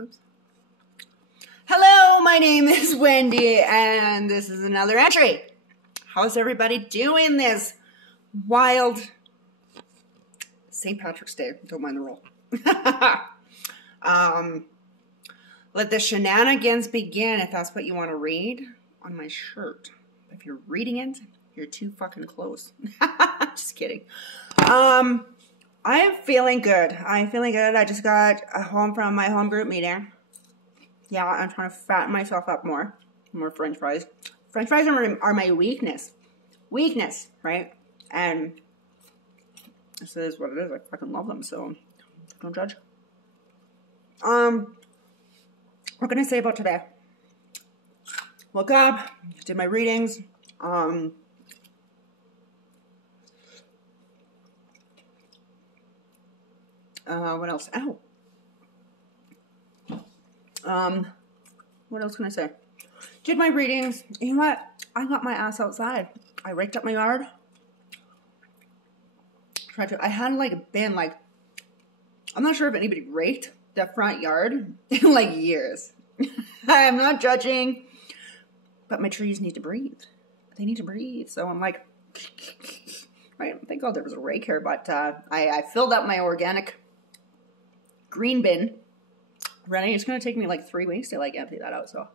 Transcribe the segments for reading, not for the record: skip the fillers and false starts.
Oops. Hello, my name is Wendy, and this is another entry. How's everybody doing this wild St. Patrick's Day? Don't mind the roll. Let the shenanigans begin, if that's what you want to read on my shirt. If you're reading it, you're too fucking close. Just kidding. I am feeling good. I just got home from my home group meeting. Yeah, I'm trying to fatten myself up more. More french fries. French fries are my weakness. Right? And this is what it is. I fucking love them, so don't judge. What can I say about today? Woke up, did my readings. What else? Ow. What else can I say? Did my readings. You know what? I got my ass outside. I raked up my yard. I hadn't been I'm not sure if anybody raked the front yard in years. I'm not judging, but my trees need to breathe. They need to breathe. So I'm like, right? Thank God there was a rake here, but I filled up my organic green bin. Rennie, it's gonna take me 3 weeks to empty that out. So,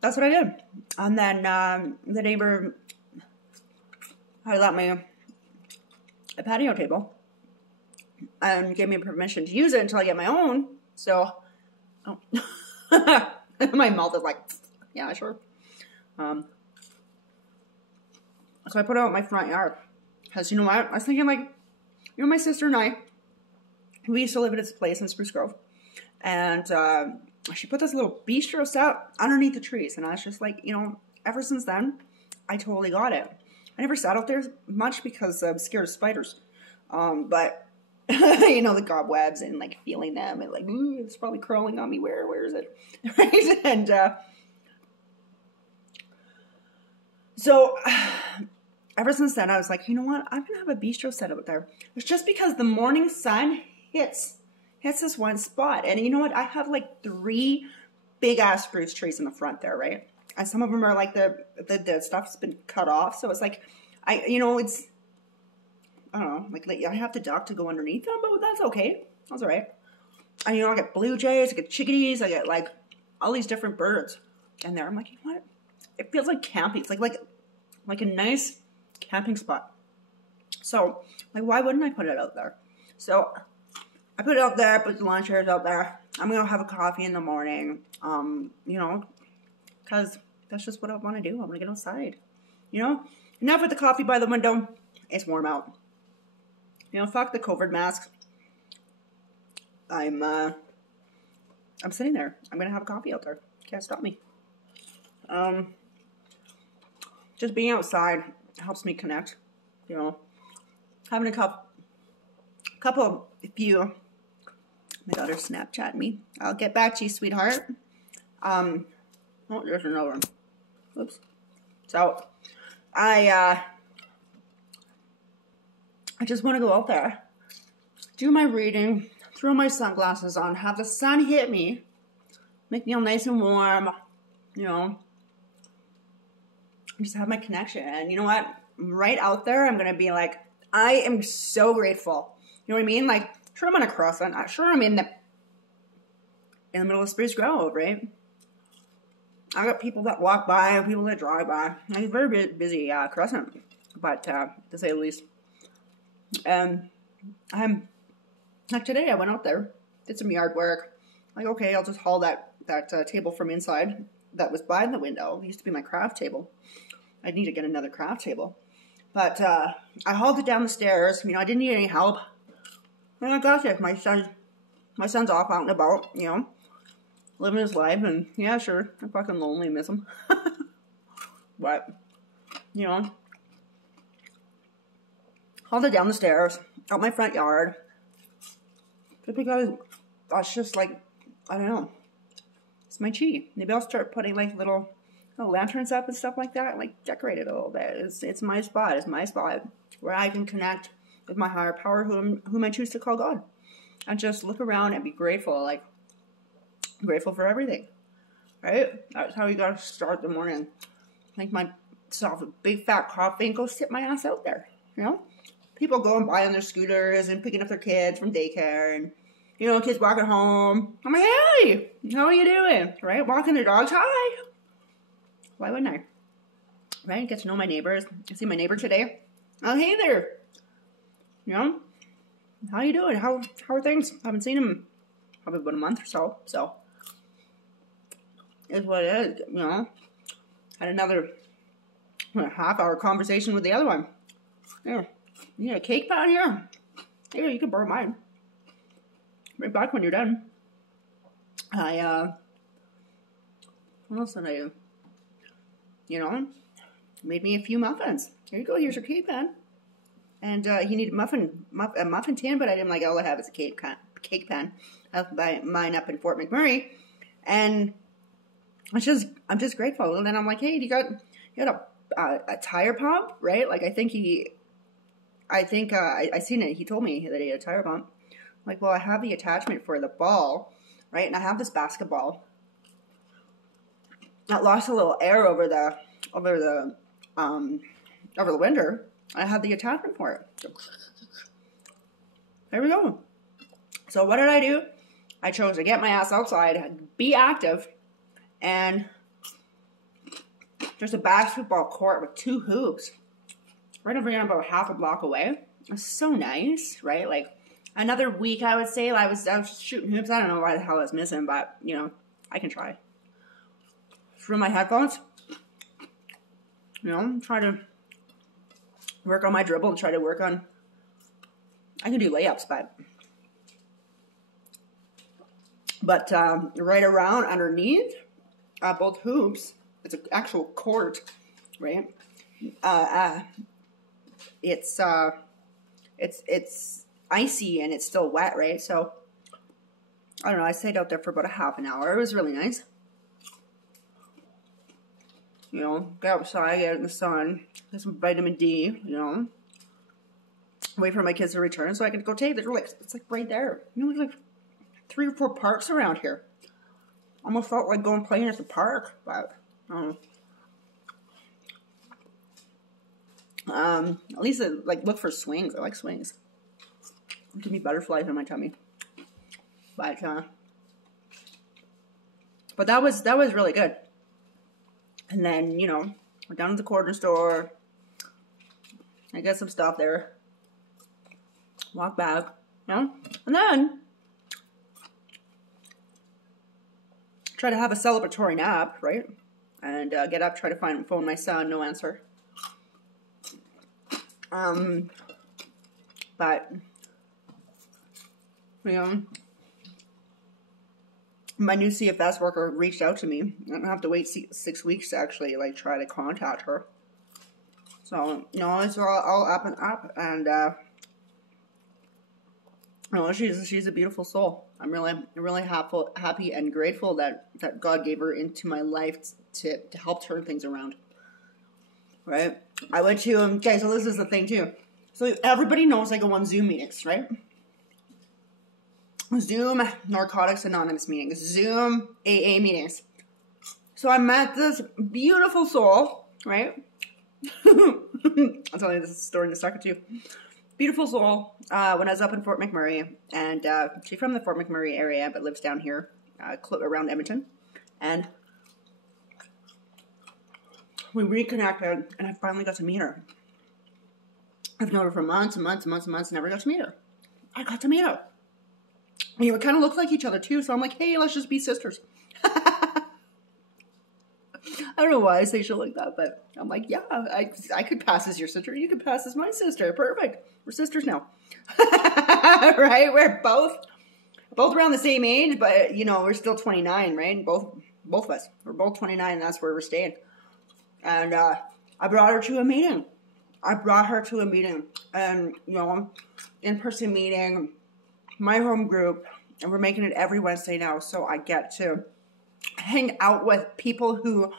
that's what I did. And then the neighbor had let me a patio table and gave me permission to use it until I get my own. So, my mouth is like, yeah, sure. So I put it out in my front yard. Because, you know what? I was thinking, my sister and I, we used to live at this place in Spruce Grove. And she put this little bistro set underneath the trees. And I was just ever since then, I totally got it. I never sat out there much because I'm scared of spiders. But, the cobwebs and, feeling them. And, ooh, it's probably crawling on me. Where is it? Right? And, so... ever since then, I was like, you know what? I'm going to have a bistro set out there. It's just because the morning sun hits this one spot. And you know what? I have 3 big-ass spruce trees in the front there, right? And some of them are the stuff's been cut off. So it's I don't know. I have to duck to go underneath them, but that's okay. That's all right. And, I get blue jays, I get chickadees, I get, all these different birds in there. I'm like, you know what? It feels like camping. It's like a nice camping spot. So, why wouldn't I put it out there? So, I put it out there, put the lawn chairs out there. I'm going to have a coffee in the morning, because that's just what I want to do. I want to get outside, Enough with the coffee by the window. It's warm out. Fuck the COVID masks. I'm sitting there. I'm going to have a coffee out there. Can't stop me. Just being outside helps me connect, having a few, my daughter Snapchat me. I'll get back to you, sweetheart. Oh, there's another one. Oops. So, I just want to go out there, do my reading, throw my sunglasses on, have the sun hit me, make me all nice and warm, just have my connection. And you know what? Right out there, I'm going to be I am so grateful. You know what I mean? Sure, I'm on a crossing. Sure, I'm in the middle of Spruce Grove, right? I got people that walk by, people that drive by. It's very busy crescent, but to say the least. And today I went out there, did some yard work. Okay, I'll just haul that table from inside that was by the window. It used to be my craft table. I need to get another craft table. But I hauled it down the stairs. I didn't need any help. And I got it. My son's off out and about, living his life. And yeah, sure, I'm fucking lonely, miss him. But, hauled it down the stairs, out my front yard. Just because that's just I don't know. It's my chi. Maybe I'll start putting little lanterns up and stuff like that, decorate it a little bit. It's my spot. It's my spot where I can connect with my higher power, whom I choose to call God. And just look around and be grateful, like, grateful for everything, right? That's how you gotta start the morning. Make myself a big fat coffee and go sit my ass out there, you know? People go and buy on their scooters and picking up their kids from daycare and, you know, kids walking home. I'm like, hey, how are you doing? Right? Walking their dogs, hi. Why wouldn't I? Right? Get to know my neighbors. I see my neighbor today. Oh, hey there. You know? How you doing? How are things? I haven't seen him probably about a month or so. So, it's what it is, you know? Had another half-hour conversation with the other one. Here, you need a cake pan here? Here, you can borrow mine. Right back when you're done. What else did I do? You know, made me a few muffins. Here you go, here's your cake pan. And he needed a muffin tin, but I didn't like all I have is a cake pan. I buy mine up in Fort McMurray. And I'm just grateful. And then I'm like, hey, you got a tire pump, right? Like I seen it. He told me that he had a tire pump. I'm like, well, I have the attachment for the ball, right? And I have this basketball that lost a little air over the winter. I have the attachment for it. So, there we go. So what did I do? I chose to get my ass outside, be active, and there's a basketball court with 2 hoops right over here, about half a block away. It's so nice, right? Like another week, I would say I was shooting hoops. I don't know why the hell I was missing, but you know, I can try. Through my headphones, you know, try to work on my dribble and try to work on. I can do layups, but right around underneath both hoops, it's an actual court, right? It's icy and it's still wet, right? So I don't know. I stayed out there for about a half an hour. It was really nice. You know, get outside, get in the sun, get some vitamin D. You know, wait for my kids to return so I can go take. It's like right there. You know, there's like 3 or 4 parks around here. Almost felt like going playing at the park, but I don't know. At least look for swings. I like swings. Give me butterflies in my tummy. But that was really good. And then, you know, we're down at the corner store. I get some stuff there. Walk back, you know, and then try to have a celebratory nap, right? And get up, try to phone my son, no answer. But, you know, my new CFS worker reached out to me. I don't have to wait 6 weeks to actually, like, try to contact her. So, you know, it's all up and up. And, you know, she's a beautiful soul. I'm really happy and grateful that God gave her into my life to help turn things around. Right? I went to, okay, so this is the thing, too. So everybody knows I go on Zoom meetings, right? Zoom Narcotics Anonymous meetings, Zoom AA meetings. So I met this beautiful soul, right? I'll tell you this story in a second too. Beautiful soul when I was up in Fort McMurray, and she's from the Fort McMurray area but lives down here around Edmonton. And we reconnected, and I finally got to meet her. I've known her for months and months and months and months, never got to meet her. I got to meet her. We kind of look like each other too, so I'm like, hey, let's just be sisters. I don't know why I say shit like that, but I'm like, yeah, I could pass as your sister. You could pass as my sister. Perfect. We're sisters now. Right? We're both around the same age, but, you know, we're still 29, right? Both of us. We're both 29, and that's where we're staying. And I brought her to a meeting. And, you know, in-person meeting, my home group, and we're making it every Wednesday now, so I get to hang out with people who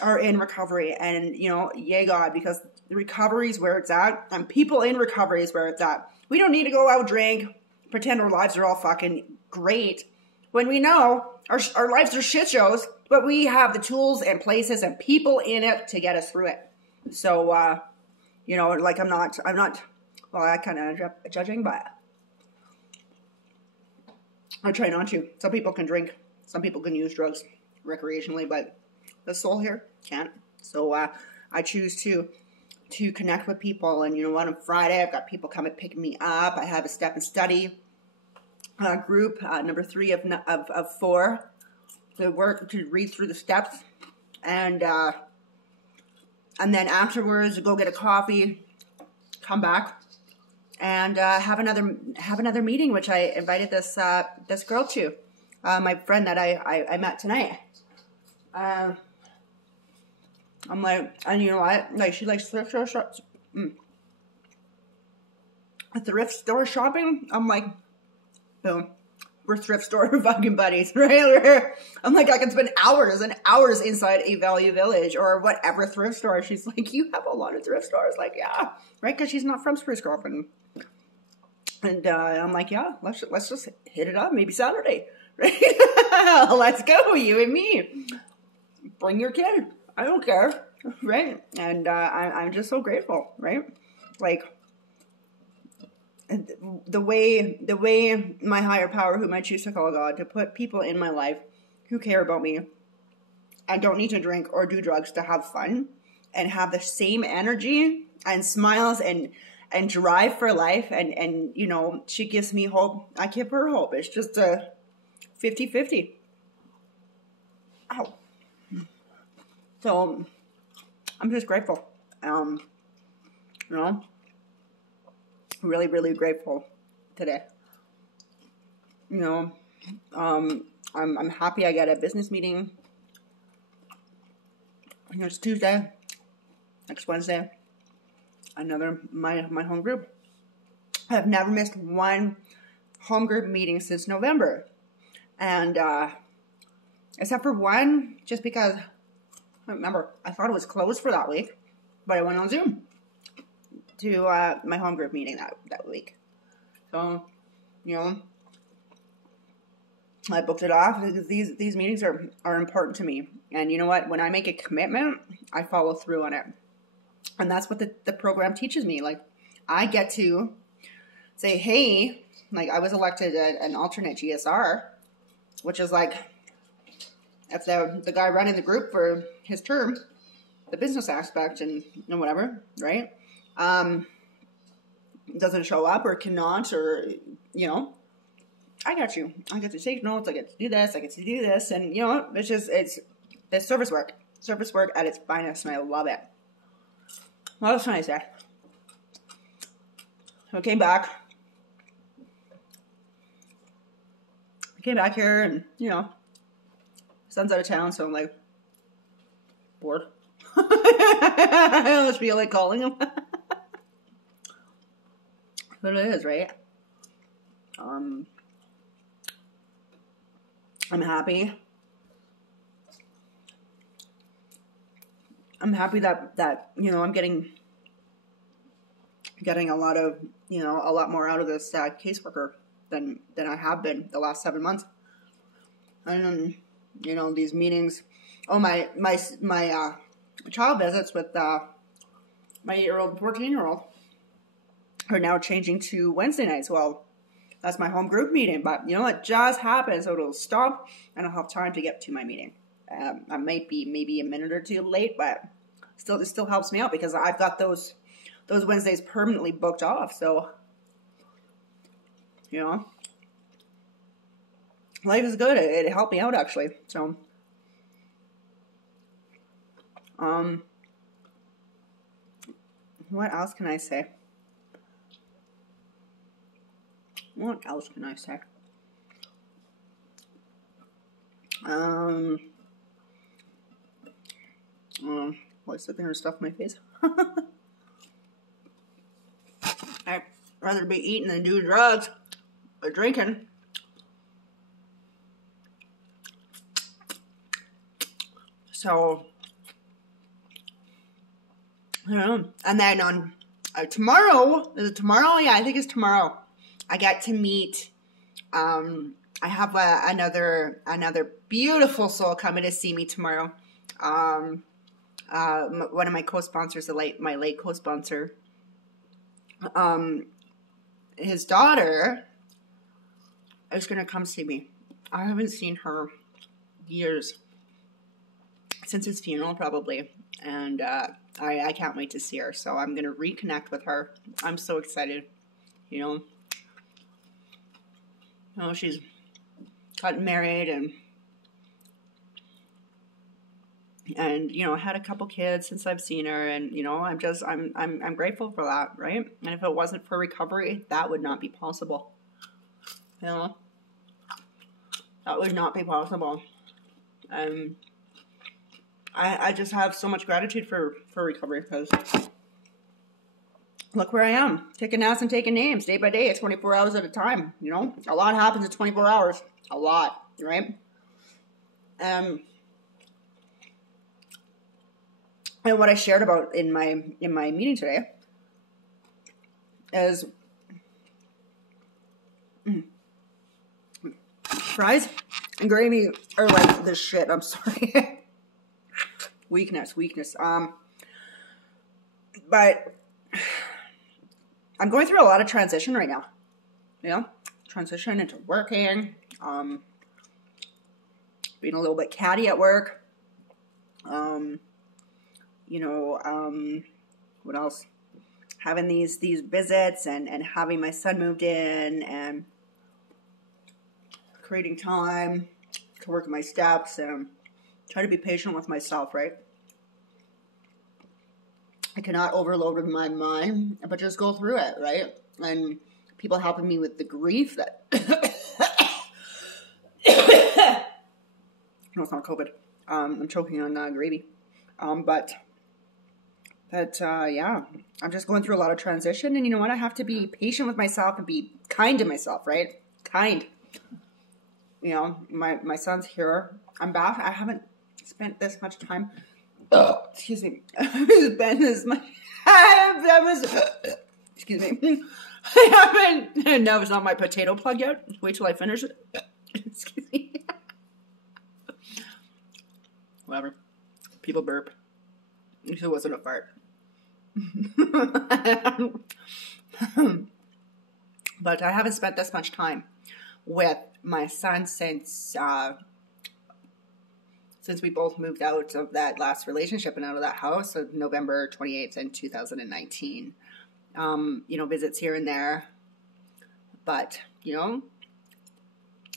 are in recovery, and, you know, yay God, because The recovery is where it's at, and people in recovery is where it's at. We don't need to go out drink, pretend our lives are all fucking great when we know our lives are shit shows, but we have the tools and places and people in it to get us through it. So, you know, like I'm not, well, I kind of end up judging, but I try not to. Some people can drink, some people can use drugs recreationally, but the soul here can't. So, I choose to connect with people. And you know what, on Friday, I've got people come and pick me up. I have a step and study group, number 3 of 4, to read through the steps. And then afterwards, go get a coffee, come back, and have another meeting, which I invited this girl to, my friend that I met tonight. I'm like, and you know what? Like, she likes thrift store shops. Thrift store shopping. I'm like, boom, we're thrift store fucking buddies, right? I'm like, I can spend hours and hours inside a Value Village or whatever thrift store. She's like, you have a lot of thrift stores. Like, yeah, right? Because she's not from Spruce Grove, and I'm like, yeah, let's just hit it up. Maybe Saturday, right? Let's go, you and me. Bring your kid. I don't care, right? And I'm just so grateful, right? Like, the way my higher power, whom I choose to call God, to put people in my life who care about me and don't need to drink or do drugs to have fun and have the same energy and smiles and drive for life. And you know, she gives me hope. I give her hope. It's just a 50-50. Ow. So I'm just grateful. You know, really, really grateful today. You know, I'm happy I got a business meeting. It's Tuesday. Next Wednesday, another my home group. I've never missed one home group meeting since November, and except for one, just because. I don't remember. I thought it was closed for that week, but I went on Zoom to my home group meeting that week. So, you know, I booked it off because these meetings are important to me. And you know what? When I make a commitment, I follow through on it. And that's what the program teaches me. Like, I get to say, hey, like, I was elected an alternate GSR, which is like, if the guy running the group for his term, the business aspect and whatever, right, doesn't show up or cannot, or, you know, I got you. I get to take notes. I get to do this. I get to do this. And, you know, it's just, it's service work. Service work at its finest, and I love it. What else can I say? So I came back. Here and, you know, son's out of town, so I'm like, bored. I don't feel like calling him. But it is, right? I'm happy. I'm happy that you know, I'm getting a lot of, you know, a lot more out of this caseworker than I have been the last 7 months. And you know, these meetings. Oh, my child visits with my 8-year-old, 14-year-old are now changing to Wednesday nights. Well, that's my home group meeting, but you know, it just happened, so it'll stop, and I'll have time to get to my meeting. I might be maybe a minute or two late, but still, it still helps me out because I've got those Wednesdays permanently booked off. So, you know, life is good. It helped me out, actually. So, what else can I say? What else can I say? Why sit there and stuff my face? I'd rather be eating than do drugs or drinking. So, I don't know. And then on tomorrow, is it tomorrow? Yeah, I think it's tomorrow. I get to meet, I have another beautiful soul coming to see me tomorrow. One of my co-sponsors, my late co-sponsor, his daughter is going to come see me. I haven't seen her years, since his funeral probably, and I can't wait to see her. So I'm going to reconnect with her. I'm so excited. You know, she's gotten married and you know, had a couple kids since I've seen her, and you know, I'm grateful for that, right? And if it wasn't for recovery, that would not be possible. You know, that would not be possible. I just have so much gratitude for recovery, because look where I am, kicking ass and taking names day by day, 24 hours at a time. You know, a lot happens in 24 hours. A lot, right? And what I shared about in my meeting today is fries and gravy are like this shit. I'm sorry. weakness. But I'm going through a lot of transition right now. You know, transition into working, being a little bit catty at work. You know, what else? Having these visits and having my son moved in and creating time to work my steps and try to be patient with myself, right? I cannot overload my mind, but just go through it, right? And people helping me with the grief that... No, it's not COVID. I'm choking on gravy. Yeah, I'm just going through a lot of transition, and you know what? I have to be patient with myself and be kind to myself, right? Kind. You know, my son's here. I'm back. I haven't spent this much time. Excuse me. Spent this much. Excuse me. I haven't. No, it's not my potato plug yet. Wait till I finish it. Excuse me. Whatever. People burp. It wasn't a fart. But I haven't spent this much time with my son since we both moved out of that last relationship and out of that house of November 28th in 2019. You know, visits here and there. But, you know,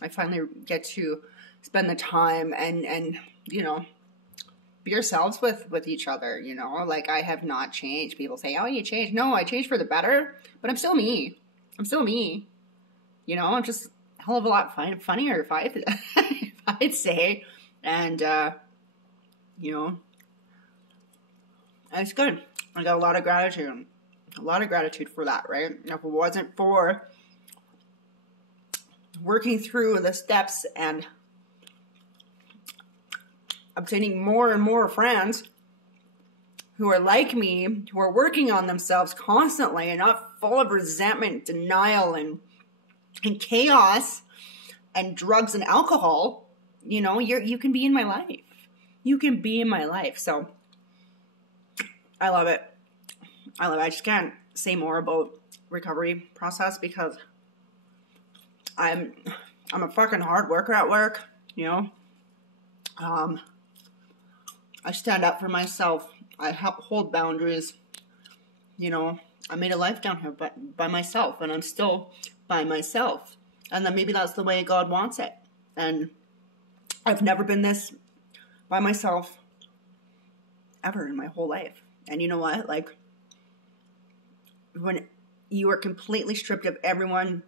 I finally get to spend the time and you know, be yourselves with each other, you know? Like, I have not changed. People say, oh, you changed. No, I changed for the better, but I'm still me. I'm still me. You know, I'm just a hell of a lot funnier if I'd say. And, you know, it's good. I got a lot of gratitude. A lot of gratitude for that, right? If it wasn't for working through the steps and obtaining more and more friends who are like me, who are working on themselves constantly and not full of resentment, denial, and chaos and drugs and alcohol, you know, you can be in my life. You can be in my life. So I love it. I love it. I just can't say more about recovery process because I'm a fucking hard worker at work, you know. I stand up for myself. I hold boundaries. You know, I made a life down here by myself, and I'm still by myself. And then maybe that's the way God wants it. And I've never been this by myself ever in my whole life. And you know what? Like, when you are completely stripped of everyone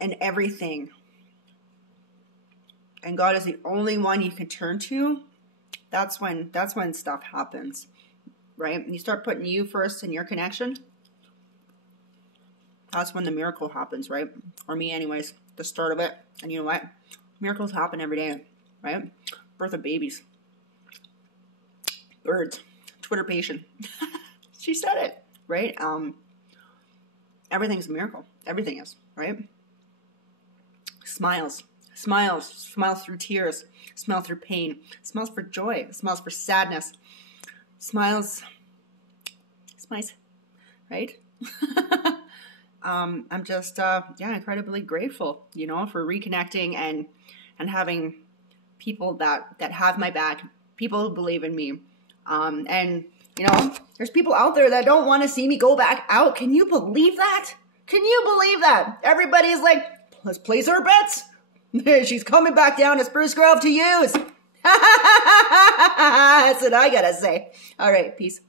and everything, and God is the only one you can turn to, that's when stuff happens, right? And you start putting you first in your connection, that's when the miracle happens, right? For me anyways, the start of it. And you know what? Miracles happen every day, right? Birth of babies. Birds. Twitter patient. She said it, right? Everything's a miracle. Everything is, right? Smiles. Smiles. Smiles through tears. Smiles through pain. Smiles for joy. Smiles for sadness. Smiles. Smiles. Right? I'm just, incredibly grateful, you know, for reconnecting and having people that have my back, people who believe in me. And, you know, there's people out there that don't want to see me go back out. Can you believe that? Can you believe that? Everybody's like, let's place our bets. She's coming back down to Spruce Grove to use. That's what I gotta say. All right, peace.